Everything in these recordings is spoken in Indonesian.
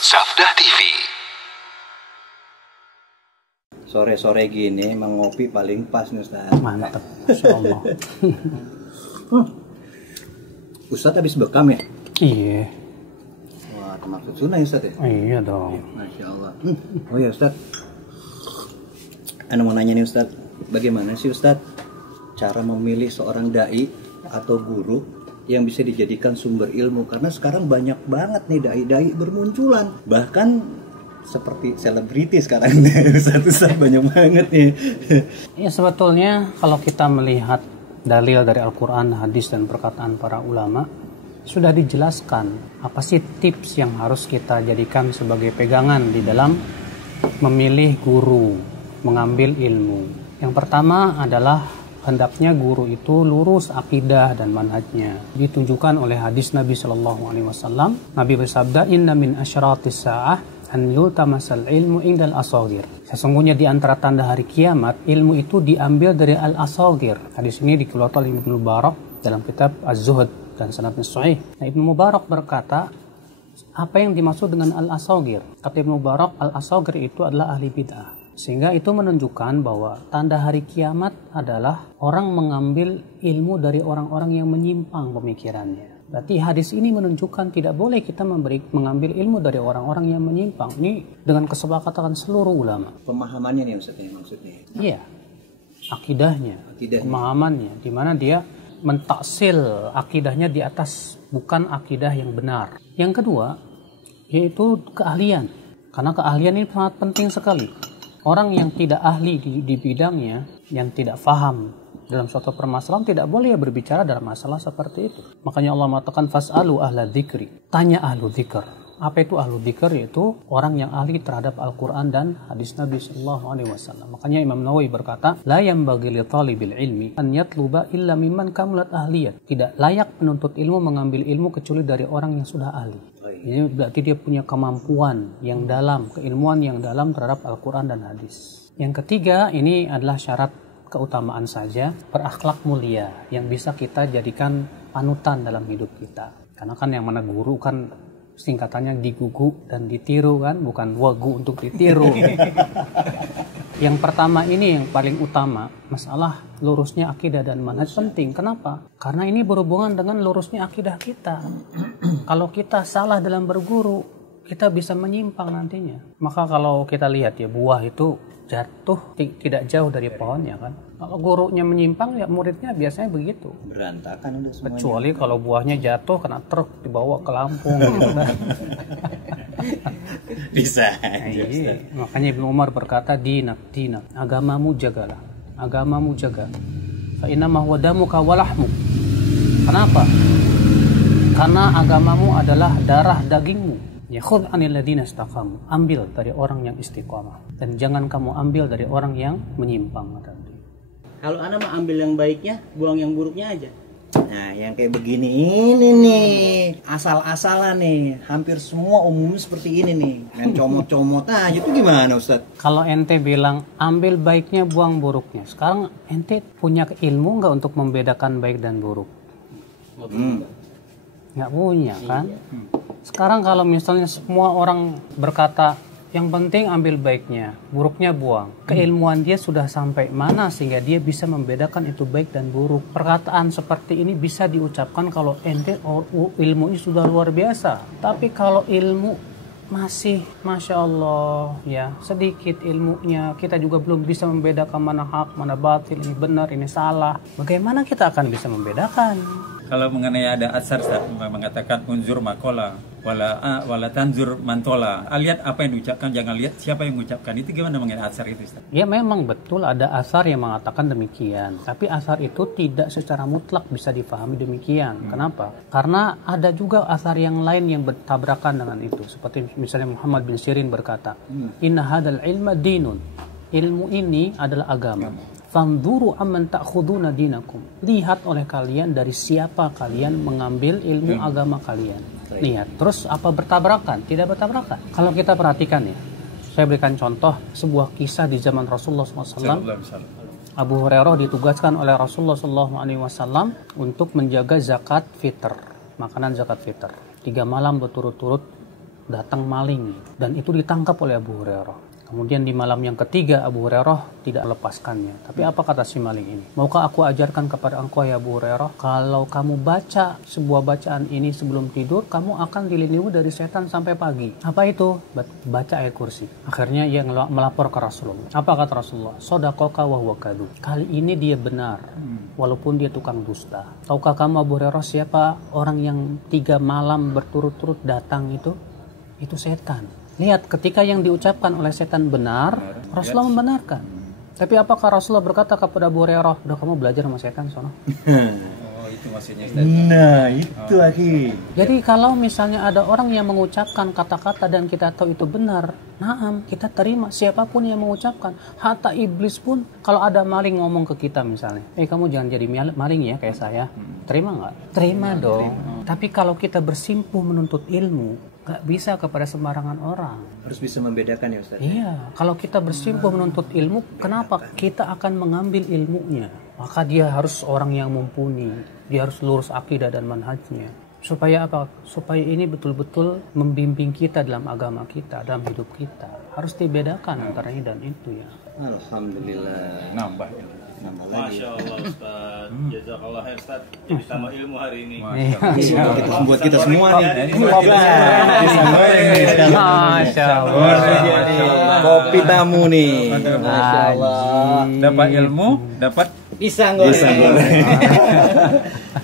Safdah TV. Sore-sore gini emang ngopi paling pas nih Ustaz. Mantap, Masya Allah. Ustaz habis bekam ya? Iya. Wah, termasuk sunnah ya Ustaz ya? Iya dong. Masya Allah. Oh ya Ustaz, Anda mau nanya nih Ustaz, bagaimana sih Ustaz cara memilih seorang dai atau guru yang bisa dijadikan sumber ilmu? Karena sekarang banyak banget nih dai-dai bermunculan, bahkan seperti selebriti sekarang. Ustaz banyak banget nih. Ya sebetulnya kalau kita melihat dalil dari Al-Quran, hadis dan perkataan para ulama, sudah dijelaskan apa sih tips yang harus kita jadikan sebagai pegangan di dalam memilih guru, mengambil ilmu. Yang pertama adalah hendaknya guru itu lurus akidah dan manhajnya. Ditunjukkan oleh hadis Nabi SAW. Nabi bersabda, "Inna min asyratis sa'ah an yultamasal ilmu indal asagir." Sesungguhnya di antara tanda hari kiamat, ilmu itu diambil dari al-asagir. Hadis ini dikeluarkan oleh Ibnu Mubarak dalam kitab Az-Zuhd dan sanadnya sahih. Nah, Ibnu Mubarak berkata, apa yang dimaksud dengan al-asagir? Kata Ibnu Mubarak, al-asagir itu adalah ahli bid'ah. Sehingga itu menunjukkan bahwa tanda hari kiamat adalah orang mengambil ilmu dari orang-orang yang menyimpang pemikirannya. Berarti hadis ini menunjukkan tidak boleh kita mengambil ilmu dari orang-orang yang menyimpang. Ini dengan kesepakatan seluruh ulama. Pemahamannya nih Ustaz ya maksudnya. Iya, akidahnya. Pemahamannya, di mana dia mentaksil akidahnya di atas bukan akidah yang benar. Yang kedua, yaitu keahlian. Karena keahlian ini sangat penting sekali. Orang yang tidak ahli di bidangnya, yang tidak faham dalam suatu permasalahan, tidak boleh berbicara dalam masalah seperti itu. Makanya Allah mengatakan fas'alu ahla dzikri. Tanya ahlu dzikr. Apa itu ahlu dzikr? Yaitu orang yang ahli terhadap Al-Quran dan hadis Nabi SAW. Makanya Imam Nawawi berkata, la yanbaghi li talibil ilmi an yatluba illa mimman kamulat ahliyat. Tidak layak penuntut ilmu mengambil ilmu kecuali dari orang yang sudah ahli. Ini berarti dia punya kemampuan yang dalam, keilmuan yang dalam terhadap Al-Quran dan hadis. Yang ketiga, ini adalah syarat keutamaan saja, berakhlak mulia yang bisa kita jadikan panutan dalam hidup kita. Karena kan yang mana guru kan singkatannya digugu dan ditiru kan, bukan wagu untuk ditiru. Yang pertama ini yang paling utama, masalah lurusnya akidah dan manhaj penting. Kenapa? Karena ini berhubungan dengan lurusnya akidah kita. Kalau kita salah dalam berguru, kita bisa menyimpang nantinya. Maka kalau kita lihat ya, buah itu jatuh tidak jauh dari pohonnya kan. Kalau gurunya menyimpang ya muridnya biasanya begitu. Berantakan udah semuanya. Kecuali kalau buahnya jatuh kena truk dibawa ke Lampung gitu kan. Bisa. Iya. Makanya Ibnu Umar berkata, dinak, agamamu jagalah. Agamamu jaga. Fa inna ma huwa damuka wa lahmuk. Kenapa? Karena agamamu adalah darah dagingmu. Ya khudh 'anil ladzina istaqamu. Ambil dari orang yang istiqamah dan jangan kamu ambil dari orang yang menyimpang. Kalau Anda mau ambil yang baiknya, buang yang buruknya aja. Nah, yang kayak begini ini nih, asal-asalan nih, hampir semua umum seperti ini nih. Yang comot-comot aja itu gimana Ustaz? Kalau ente bilang ambil baiknya, buang buruknya. Sekarang ente punya ilmu nggak untuk membedakan baik dan buruk? Nggak punya kan? Sekarang kalau misalnya semua orang berkata yang penting ambil baiknya, buruknya buang. Keilmuan dia sudah sampai mana sehingga dia bisa membedakan itu baik dan buruk. Perkataan seperti ini bisa diucapkan kalau ente ilmu ini sudah luar biasa. Tapi kalau ilmu masih Masya Allah ya sedikit ilmunya, kita juga belum bisa membedakan mana hak, mana batil, ini benar, ini salah. Bagaimana kita akan bisa membedakan? Kalau mengenai ada asar mengatakan unzur makola wala tanzur mantola. Lihat apa yang diucapkan, jangan lihat siapa yang mengucapkan. Itu gimana mengenai asar itu Ustaz? Ya memang betul ada asar yang mengatakan demikian. Tapi asar itu tidak secara mutlak bisa difahami demikian. Kenapa? Karena ada juga asar yang lain yang bertabrakan dengan itu. Seperti misalnya Muhammad bin Sirin berkata, inna hadal ilma dinun. Ilmu ini adalah agama. Fanzuru amman ta'khuduna dinakum. Lihat oleh kalian dari siapa kalian mengambil ilmu agama kalian. Lihat, terus apa bertabrakan? Tidak bertabrakan. Kalau kita perhatikan ya, saya berikan contoh sebuah kisah di zaman Rasulullah SAW. Abu Hurairah ditugaskan oleh Rasulullah SAW untuk menjaga zakat fitr, makanan zakat fitr. 3 malam berturut-turut datang maling dan itu ditangkap oleh Abu Hurairah. Kemudian di malam yang ketiga Abu Hurairah tidak melepaskannya. Tapi apa kata si maling ini? Maukah aku ajarkan kepada engkau ya Abu Hurairah, kalau kamu baca sebuah bacaan ini sebelum tidur, kamu akan dilindungi dari setan sampai pagi. Apa itu? Baca ayat kursi. Akhirnya ia melapor ke Rasulullah. Apa kata Rasulullah? Shadaqaka wa huwa kadhub. Kali ini dia benar, walaupun dia tukang dusta. Tahukah kamu Abu Hurairah siapa orang yang 3 malam berturut-turut datang itu? Itu setan. Lihat, ketika yang diucapkan oleh setan benar, Rasulullah membenarkan. Tapi apakah Rasulullah berkata kepada Abu Hurairah, udah kamu belajar sama setan sono? Oh, itu maksudnya Ustaz. Nah, itu lagi. Jadi kalau misalnya ada orang yang mengucapkan kata-kata dan kita tahu itu benar, naam, kita terima siapapun yang mengucapkan. Hatta iblis pun, kalau ada maling ngomong ke kita misalnya, kamu jangan jadi maling ya kayak saya. Terima nggak? Terima dong. Tapi kalau kita bersimpuh menuntut ilmu, gak bisa kepada sembarangan orang. Harus bisa membedakan ya Ustaz. Iya, kalau kita bersimpuh menuntut ilmu, kenapa kita akan mengambil ilmunya? Maka dia harus orang yang mumpuni, dia harus lurus akidah dan manhajnya. Supaya apa? Supaya ini betul-betul membimbing kita dalam agama kita, dalam hidup kita. Harus dibedakan antara ini dan itu ya. Alhamdulillah. Nambah. Masya Allah Ustaz, jazakallah khair Ustaz, jadi tambah ilmu hari ini. Buat kita semua nih. Masya Allah. Kopi tamu nih. Masya Allah. Dapat ilmu, dapat Pisang goreng.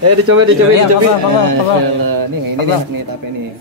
Dicoba. Iya, apa. Nih, ini nih tapi nih.